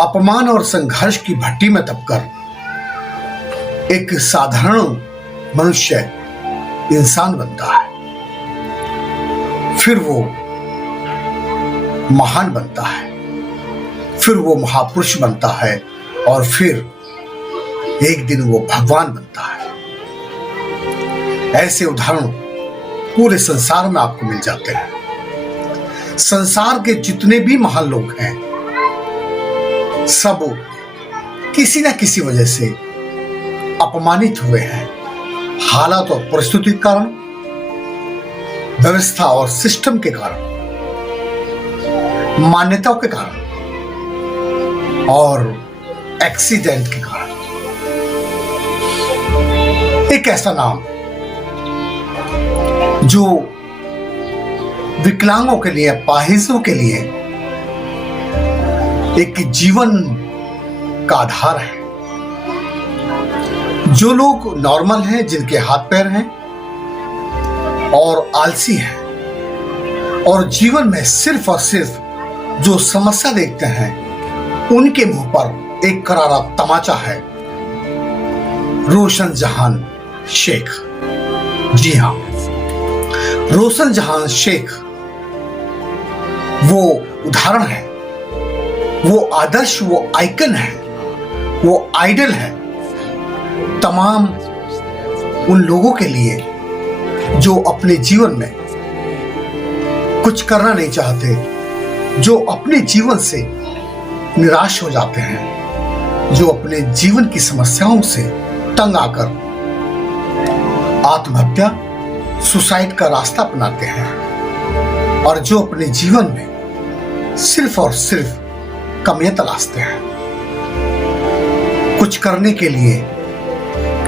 अपमान और संघर्ष की भट्टी में दबकर एक साधारण मनुष्य इंसान बनता है, फिर वो महान बनता है, फिर वो महापुरुष बनता है और फिर एक दिन वो भगवान बनता है। ऐसे उदाहरण पूरे संसार में आपको मिल जाते हैं। संसार के जितने भी महान लोग हैं सब किसी न किसी वजह से अपमानित हुए हैं, हालात और परिस्थिति के कारण, व्यवस्था और सिस्टम के कारण, मान्यताओं के कारण और एक्सीडेंट के कारण। एक ऐसा नाम जो विकलांगों के लिए, अपाहिजों के लिए एक जीवन का आधार है। जो लोग नॉर्मल हैं, जिनके हाथ पैर हैं और आलसी हैं और जीवन में सिर्फ और सिर्फ जो समस्या देखते हैं, उनके मुंह पर एक करारा तमाचा है। रोशन जहान शेख, जी हां, रोशन जहान शेख वो उदाहरण है, वो आदर्श, वो आइकन है, वो आइडल है तमाम उन लोगों के लिए जो अपने जीवन में कुछ करना नहीं चाहते, जो अपने जीवन से निराश हो जाते हैं, जो अपने जीवन की समस्याओं से तंग आकर आत्महत्या, सुसाइड का रास्ता अपनाते हैं और जो अपने जीवन में सिर्फ और सिर्फ कमियां तलाशते हैं। कुछ करने के लिए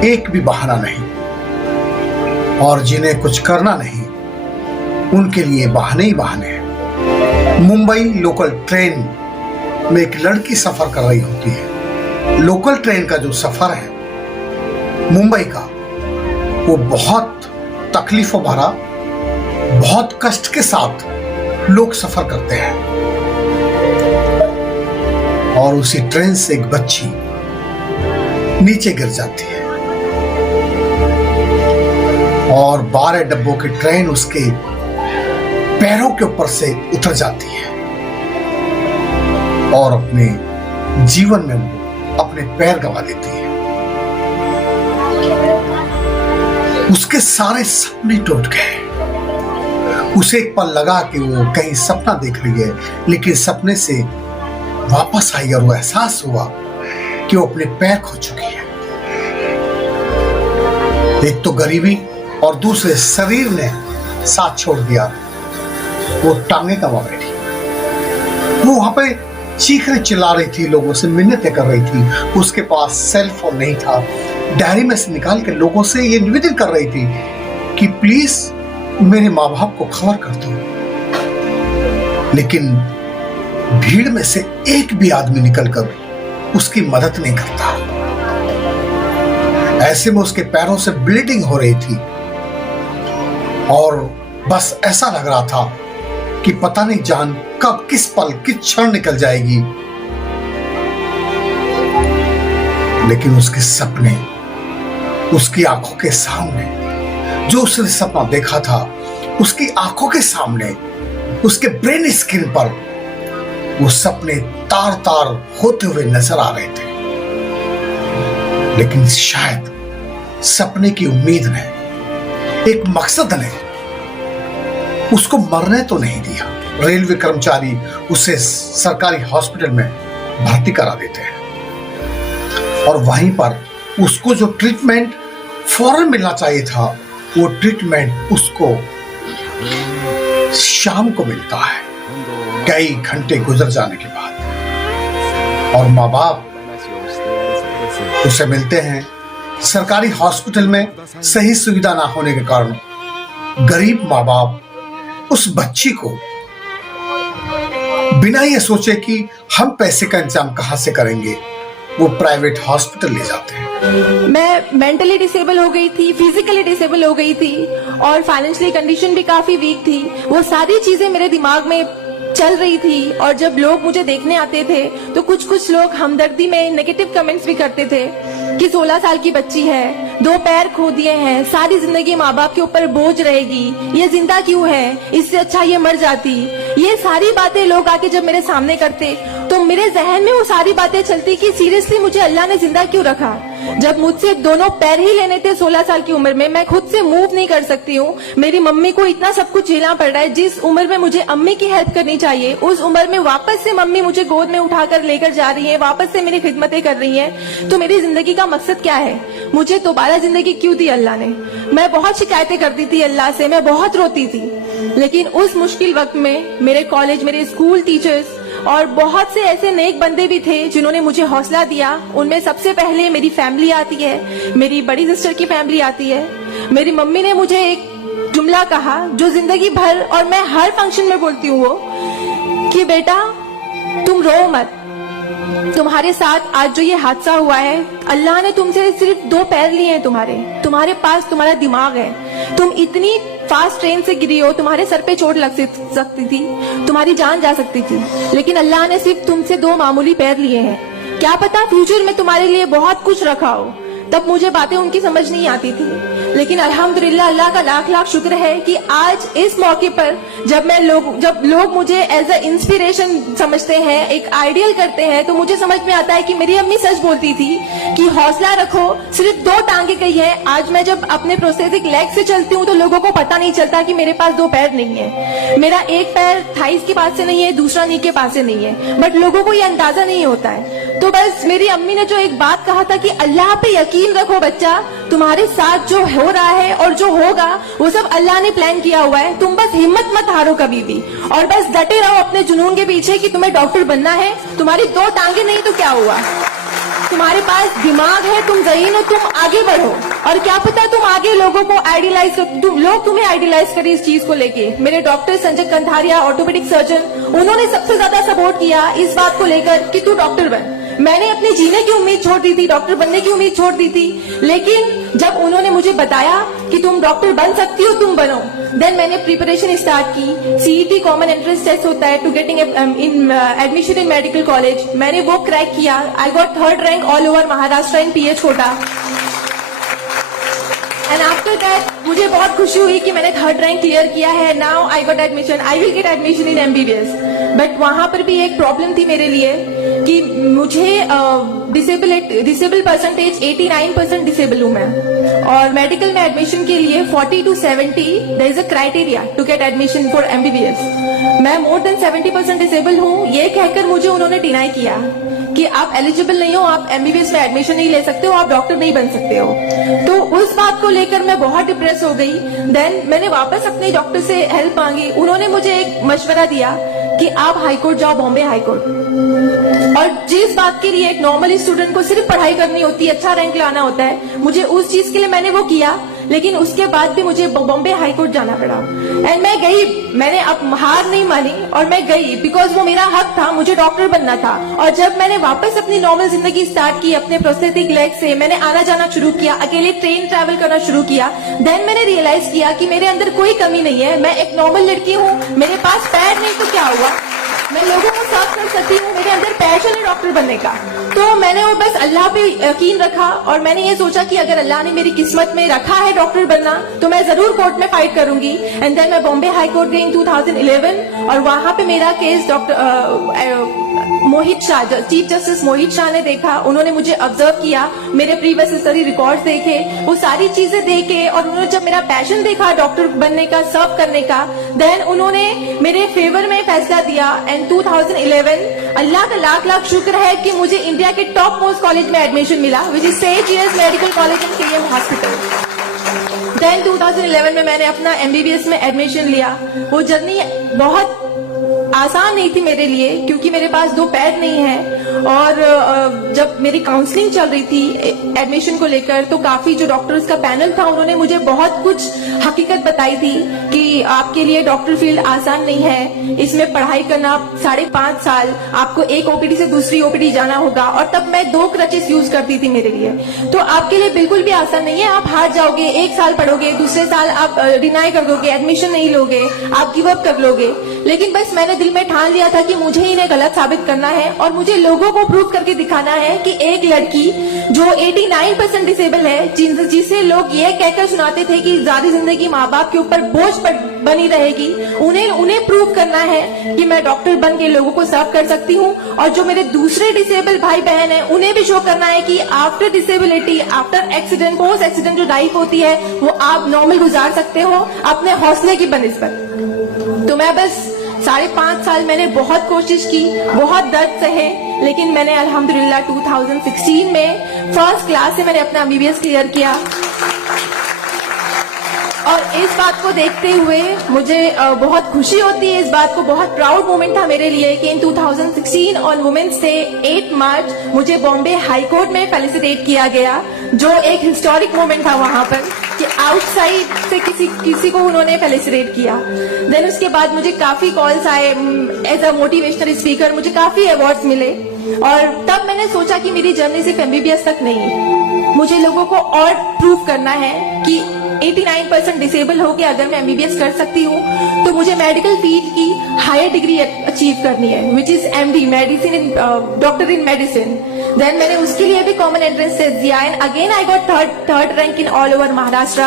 एक भी बहाना नहीं और जिन्हें कुछ करना नहीं उनके लिए बहाने ही बहाने हैं। मुंबई लोकल ट्रेन में एक लड़की सफर कर रही होती है। लोकल ट्रेन का जो सफर है मुंबई का, वो बहुत तकलीफों भरा, बहुत कष्ट के साथ लोग सफर करते हैं और उसी ट्रेन से एक बच्ची नीचे गिर जाती है और 12 डब्बों की ट्रेन उसके पैरों के ऊपर से उतर जाती है और अपने जीवन में वो अपने पैर गंवा देती है। उसके सारे सपने टूट गए। उसे एक पल लगा कि वो कहीं सपना देख रही है, लेकिन सपने से वापस आई और वो एहसास हुआ कि वो अपने पैर खो चुकी है। एक तो गरीबी और दूसरे शरीर ने साथ छोड़ दिया। वो टांगे गंवा बैठी। वो वहां पे चीख रही, चिल्ला रही थी, लोगों से मिन्नतें कर रही थी। उसके पास सेल फोन नहीं था। डायरी में से निकाल के लोगों से ये निवेदन कर रही थी कि प्लीज मेरे माँ बाप को खबर कर दो, लेकिन भीड़ में से एक भी आदमी निकलकर उसकी मदद नहीं करता। ऐसे में उसके पैरों से ब्लीडिंग हो रही थी और बस ऐसा लग रहा था कि पता नहीं जान कब, किस पल, किस क्षण निकल जाएगी। लेकिन उसके सपने, उसकी आंखों के सामने, जो उसने सपना देखा था, उसकी आंखों के सामने, उसके ब्रेन स्क्रीन पर वो सपने तार तार होते हुए नजर आ रहे थे। लेकिन शायद सपने की उम्मीद ने, एक मकसद ने उसको मरने तो नहीं दिया। रेलवे कर्मचारी उसे सरकारी हॉस्पिटल में भर्ती करा देते हैं और वहीं पर उसको जो ट्रीटमेंट फौरन मिलना चाहिए था, वो ट्रीटमेंट उसको शाम को मिलता है, कई घंटे गुजर जाने के बाद। और माँ बाप उसे मिलते हैं। सरकारी हॉस्पिटल में सही सुविधा ना होने के कारण गरीब माँ बाप उस बच्ची को बिना ये सोचे कि हम पैसे का इंतजाम कहां से करेंगे, वो प्राइवेट हॉस्पिटल ले जाते हैं। मैं मेंटली डिसेबल हो गई थी, फिजिकली डिसेबल हो गई थी और फाइनेंशियली कंडीशन भी काफी वीक थी। वो सारी चीजें मेरे दिमाग में चल रही थी और जब लोग मुझे देखने आते थे तो कुछ लोग हमदर्दी में नेगेटिव कमेंट्स भी करते थे कि 16 साल की बच्ची है, 2 पैर खो दिए हैं, सारी जिंदगी माँ बाप के ऊपर बोझ रहेगी, ये जिंदा क्यों है, इससे अच्छा ये मर जाती। ये सारी बातें लोग आके जब मेरे सामने करते तो मेरे जहन में वो सारी बातें चलती कि सीरियसली मुझे अल्लाह ने जिंदा क्यों रखा। जब मुझसे दोनों पैर ही लेने थे 16 साल की उम्र में, मैं खुद से मूव नहीं कर सकती हूँ, मेरी मम्मी को इतना सब कुछ झेलना पड़ रहा है। जिस उम्र में मुझे अम्मी की हेल्प करनी चाहिए उस उम्र में वापस से मम्मी मुझे गोद में उठाकर लेकर जा रही है, वापस से मेरी खिदमतें कर रही है। तो मेरी जिंदगी का मकसद क्या है, मुझे दोबारा जिंदगी क्यों दी अल्लाह ने। मैं बहुत शिकायतें करती थी अल्लाह से, मैं बहुत रोती थी, लेकिन उस मुश्किल वक्त में मेरे कॉलेज, मेरे स्कूल टीचर्स और बहुत से ऐसे नेक बंदे भी थे जिन्होंने मुझे हौसला दिया। उनमें सबसे पहले मेरी फैमिली आती है, मेरी बड़ी सिस्टर की फैमिली आती है। मेरी मम्मी ने मुझे एक जुमला कहा जो जिंदगी भर और मैं हर फंक्शन में बोलती हूँ, वो कि बेटा तुम रो मत, तुम्हारे साथ आज जो ये हादसा हुआ है, अल्लाह ने तुमसे सिर्फ 2 पैर लिए हैं, तुम्हारे पास तुम्हारा दिमाग है, तुम इतनी फास्ट ट्रेन से गिरी हो, तुम्हारे सर पे चोट लग सकती थी, तुम्हारी जान जा सकती थी, लेकिन अल्लाह ने सिर्फ तुमसे 2 मामूली पैर लिए हैं। क्या पता फ्यूचर में तुम्हारे लिए बहुत कुछ रखा हो। तब मुझे बातें उनकी समझ नहीं आती थी, लेकिन अल्हम्दुलिल्लाह अल्लाह का लाख शुक्र है कि आज इस मौके पर जब लोग मुझे एज अ इंस्पिरेशन समझते हैं, एक आइडियल करते हैं, तो मुझे समझ में आता है कि मेरी अम्मी सच बोलती थी कि हौसला रखो, सिर्फ 2 टांगे कही है। आज मैं जब अपने प्रोस्थेटिक लेग से चलती हूँ तो लोगों को पता नहीं चलता कि मेरे पास 2 पैर नहीं है, मेरा एक पैर थाइस के पास से नहीं है, दूसरा नी के पास से नहीं है, बट लोगों को ये अंदाजा नहीं होता है। तो बस मेरी अम्मी ने जो एक बात कहा था कि अल्लाह पे यकीन रखो बच्चा, तुम्हारे साथ जो हो रहा है और जो होगा वो सब अल्लाह ने प्लान किया हुआ है, तुम बस हिम्मत मत हारो कभी भी, और बस डटे रहो अपने जुनून के पीछे कि तुम्हें डॉक्टर बनना है। तुम्हारी 2 टांगे नहीं तो क्या हुआ, तुम्हारे पास दिमाग है, तुम ज़हीन हो, तुम आगे बढ़ो। और क्या पता तुम आगे लोगों को आइडियलाइज लोग तुम्हें आइडियलाइज करें इस चीज को लेके। मेरे डॉक्टर संजय कंधारिया, ऑर्थोपेडिक सर्जन, उन्होंने सबसे ज्यादा सपोर्ट किया इस बात को लेकर कि तू डॉक्टर बन। मैंने अपने जीने की उम्मीद छोड़ दी थी, डॉक्टर बनने की उम्मीद छोड़ दी थी, लेकिन जब उन्होंने मुझे बताया कि तुम डॉक्टर बन सकती हो, तुम बनो, देन मैंने प्रिपरेशन स्टार्ट की। सीईटी कॉमन एंट्रेंस टेस्ट होता है to getting admission in medical college, मैंने वो क्रैक किया। I got 3rd rank all over Maharashtra in PH quota. And after that मुझे बहुत खुशी हुई कि मैंने 3rd रैंक क्लियर किया है। Now I got admission, I will get admission in MBBS। But वहां पर भी एक प्रॉब्लम थी मेरे लिए कि मुझे डिसेबल परसेंटेज 89% डिसेबल हूं मैं, और मेडिकल में एडमिशन के लिए 40 to 70 there is a criteria to get admission for MBBS। मैं मोर देन 70% डिसेबल हूं, ये कहकर मुझे उन्होंने डिनाई किया कि आप एलिजिबल नहीं हो, आप MBBS में एडमिशन नहीं ले सकते हो, आप डॉक्टर नहीं बन सकते हो। तो उस बात को लेकर मैं बहुत डिप्रेस हो गई। देन मैंने वापस अपने डॉक्टर से हेल्प मांगी, उन्होंने मुझे एक मशवरा दिया कि आप हाईकोर्ट जाओ, बॉम्बे हाईकोर्ट। और जिस बात के लिए एक नॉर्मल स्टूडेंट को सिर्फ पढ़ाई करनी होती है, अच्छा रैंक लाना होता है, मुझे उस चीज के लिए मैंने वो किया, लेकिन उसके बाद भी मुझे बॉम्बे हाईकोर्ट जाना पड़ा। एंड मैं गई, मैंने अब हार नहीं मानी और मैं गई, बिकॉज वो मेरा हक था, मुझे डॉक्टर बनना था। और जब मैंने वापस अपनी नॉर्मल जिंदगी स्टार्ट की अपने प्रोस्थेटिक लेग से, मैंने आना जाना शुरू किया, अकेले ट्रेन ट्रैवल करना शुरू किया, देन मैंने रियलाइज किया कि मेरे अंदर कोई कमी नहीं है, मैं एक नॉर्मल लड़की हूँ, मेरे पास पैर नहीं तो क्या हुआ, मैं लोगों को सर्व कर सकती हूँ, मेरे अंदर पैशन है डॉक्टर बनने का। तो मैंने वो बस अल्लाह पे यकीन रखा और मैंने ये सोचा कि अगर अल्लाह ने मेरी किस्मत में रखा है डॉक्टर बनना तो मैं जरूर कोर्ट में फाइट करूंगी। एंड देन मैं बॉम्बे हाई कोर्ट गई इन 2011 और वहां पे मेरा केस डॉक्टर मोहित शाह, चीफ जस्टिस मोहित शाह ने देखा, उन्होंने मुझे ऑब्जर्व किया, मेरे प्रीवियस स्टडी रिकॉर्ड्स देखे, वो सारी चीजें देखे, और उन्होंने जब मेरा पैशन देखा डॉक्टर बनने का, सर्व करने का, देन उन्होंने मेरे फेवर में फैसला दिया। एंड 2011 अल्लाह का लाख शुक्र है कि मुझे इंडिया के टॉप मोस्ट कॉलेज में एडमिशन मिला, which is Saint Xavier's medical college in KM hospital. Then 2011 में मैंने अपना MBBS में एडमिशन लिया। वो जर्नी बहुत आसान नहीं थी मेरे लिए, क्योंकि मेरे पास 2 पैर नहीं है, और जब मेरी काउंसलिंग चल रही थी एडमिशन को लेकर, तो काफी जो डॉक्टर्स का पैनल था उन्होंने मुझे बहुत कुछ हकीकत बताई थी कि आपके लिए डॉक्टर फील्ड आसान नहीं है, इसमें पढ़ाई करना 5.5 साल, आपको एक OPD से दूसरी OPD जाना होगा, और तब मैं 2 क्रचेस यूज करती थी मेरे लिए। तो आपके लिए बिल्कुल भी आसान नहीं है, आप हार जाओगे, 1 साल पढ़ोगे, दूसरे साल आप डिनाई कर दोगे, एडमिशन नहीं लोगे, आप गिव अप कर लोगे। लेकिन बस मैंने दिल में ठान लिया था कि मुझे इन्हें गलत साबित करना है और मुझे लोगों को प्रूव करके दिखाना है कि एक लड़की जो 89% डिसेबल है, जिसे लोग ये कहकर सुनाते थे कि सारी जिंदगी माँ बाप के ऊपर बोझ बनी रहेगी, उन्हें प्रूव करना है कि मैं डॉक्टर बन के लोगों को सर्व कर सकती हूँ। और जो मेरे दूसरे डिसेबल भाई बहन है, उन्हें भी शो करना है कि after disability, after accident, post accident जो लाइफ होती है वो आप नॉर्मल गुजार सकते हो अपने हौसले की बनिस्बत। तो मैं बस 5.5 साल मैंने बहुत कोशिश की, बहुत दर्द सहे, लेकिन मैंने अल्हम्दुलिल्लाह 2016 में फर्स्ट क्लास से मैंने अपना MBBS क्लियर किया। और इस बात को देखते हुए मुझे बहुत खुशी होती है, इस बात को बहुत प्राउड मोमेंट था मेरे लिए कि इन 2016 ऑन वुमेन्स डे 8 मार्च मुझे बॉम्बे हाई कोर्ट में फेलिसिटेट किया गया, जो एक हिस्टोरिक मोमेंट था वहां पर कि आउटसाइड से किसी को उन्होंने फेलिसिटेट किया। देन उसके बाद मुझे काफी कॉल्स आए एज अ मोटिवेशनल स्पीकर, मुझे काफी अवार्ड्स मिले और तब मैंने सोचा कि मेरी जर्नी सिर्फ MBBS तक नहीं, मुझे लोगों को और प्रूव करना है कि 89% डिसेबल हो के अगर मैं MBBS कर सकती हूँ तो मुझे मेडिकल फील्ड की हायर डिग्री अचीव करनी है, which is MD, medicine in doctor in medicine. Then मैंने उसके लिए भी कॉमन एंट्रेंस टेस्ट दिया and again I got third rank in all over Maharashtra.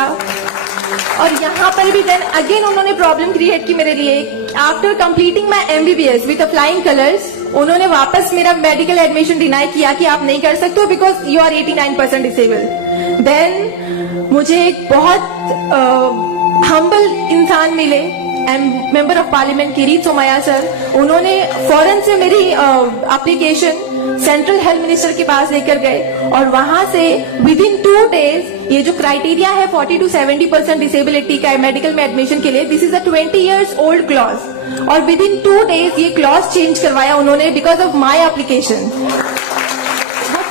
और यहाँ पर भी देन अगेन उन्होंने प्रॉब्लम क्रिएट की मेरे लिए। After completing my MBBS with flying colours, उन्होंने वापस मेरा मेडिकल एडमिशन डिनाई किया कि आप नहीं कर सकते हो because you are 89% disable. Then मुझे एक बहुत हम्बल इंसान मिले, member of parliament Kirit Somaiya sir, उन्होंने फौरन से मेरी एप्लीकेशन सेंट्रल हेल्थ मिनिस्टर के पास लेकर गए और वहां से विद इन 2 days ये जो क्राइटेरिया है 40 to 70% डिसेबिलिटी का मेडिकल में एडमिशन के लिए, this is a 20 years old clause, और विद इन 2 days ये क्लॉज चेंज करवाया उन्होंने because of my application.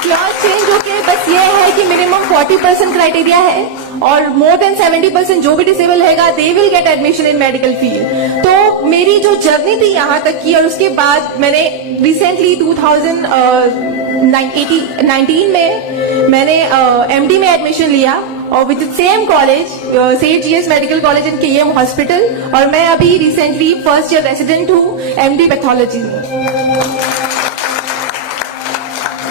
Clause change होके बस ये है कि मिनिमम 40% क्राइटेरिया है और मोर देन 70% जो भी डिसेबल रहेगा they will get admission in medical field. तो मेरी जो जर्नी थी यहाँ तक की, और उसके बाद मैंने रिसेंटली 2019 में मैंने MD में एडमिशन लिया और विद सेम कॉलेज सेठ GS मेडिकल कॉलेज इन KEM हॉस्पिटल, और मैं अभी रिसेंटली फर्स्ट ईयर रेसिडेंट हूँ MD पैथोलॉजी में।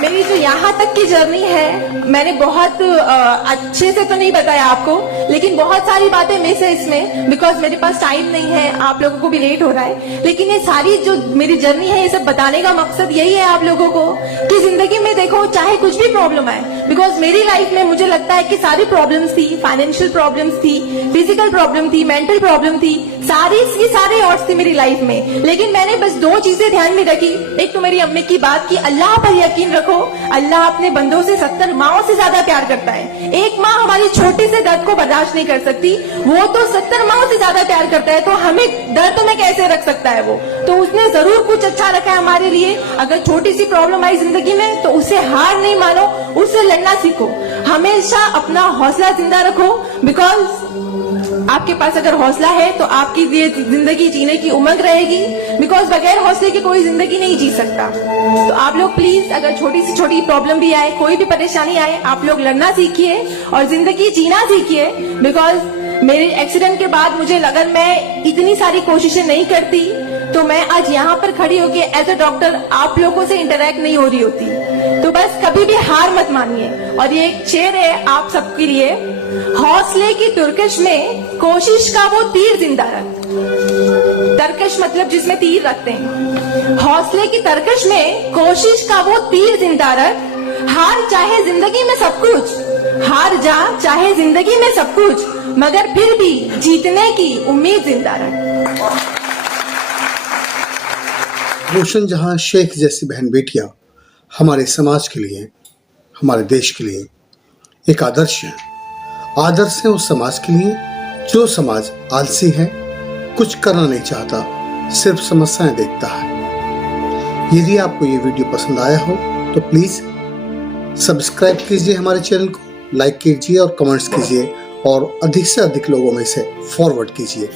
मेरी जो यहाँ तक की जर्नी है मैंने बहुत अच्छे से तो नहीं बताया आपको, लेकिन बहुत सारी बातें मिस है इसमें बिकॉज मेरे पास टाइम नहीं है, आप लोगों को भी लेट हो रहा है। लेकिन ये सारी जो मेरी जर्नी है ये सब बताने का मकसद यही है आप लोगों को कि जिंदगी में देखो चाहे कुछ भी प्रॉब्लम आए, बिकॉज मेरी लाइफ में मुझे लगता है कि सारी प्रॉब्लम्स थी, फाइनेंशियल प्रॉब्लम्स थी, फिजिकल प्रॉब्लम थी, मेंटल प्रॉब्लम थी, सारे ऑड्स थी मेरी लाइफ में, लेकिन मैंने बस 2 चीजें ध्यान में रखी। एक तो मेरी अम्मी की बात की अल्लाह पर यकीन रखो, अल्लाह अपने बंदों से 70 माओं से ज्यादा प्यार करता है। एक माँ हमारी छोटे से दर्द को बर्दाश्त नहीं कर सकती, वो तो 70 माओं से ज्यादा प्यार करता है, तो हमें दर्द में कैसे रख सकता है वो। तो उसने जरूर कुछ अच्छा रखा है हमारे लिए। अगर छोटी सी प्रॉब्लम आई जिंदगी में तो उसे हार नहीं मानो, उससे लड़ना सीखो, हमेशा अपना हौसला जिंदा रखो, बिकॉज आपके पास अगर हौसला है तो आपकी जिंदगी जीने की उमंग रहेगी, बिकॉज बगैर हौसले की कोई जिंदगी नहीं जी सकता। तो आप लोग प्लीज अगर छोटी से छोटी प्रॉब्लम भी आए, कोई भी परेशानी आए, आप लोग लड़ना सीखिए और जिंदगी जीना सीखिए। बिकॉज मेरे एक्सीडेंट के बाद मुझे लगा मैं इतनी सारी कोशिशें नहीं करती तो मैं आज यहाँ पर खड़ी होके एज अ डॉक्टर आप लोगों से इंटरेक्ट नहीं हो रही होती। तो बस कभी भी हार मत मानिए। और ये एक शेर है आप सबके लिए, हौसले की तुर्कश में कोशिश का वो तीर जिंदा रख। तरकश मतलब जिसमें तीर रखते हैं। हौसले की तरकश में कोशिश का वो तीर जिंदा रख, हार चाहे जिंदगी में सब कुछ, हार जा चाहे जिंदगी में सब कुछ, मगर फिर भी जीतने की उम्मीद जिंदा रख। रोशन जहां शेख जैसी बहन बेटियां हमारे समाज के लिए, हमारे देश के लिए एक आदर्श है। आदर्श है उस समाज के लिए जो समाज आलसी है, कुछ करना नहीं चाहता, सिर्फ समस्याएं देखता है। यदि आपको ये वीडियो पसंद आया हो तो प्लीज सब्सक्राइब कीजिए हमारे चैनल को, लाइक कीजिए और कमेंट्स कीजिए और अधिक से अधिक लोगों में इसे फॉरवर्ड कीजिए।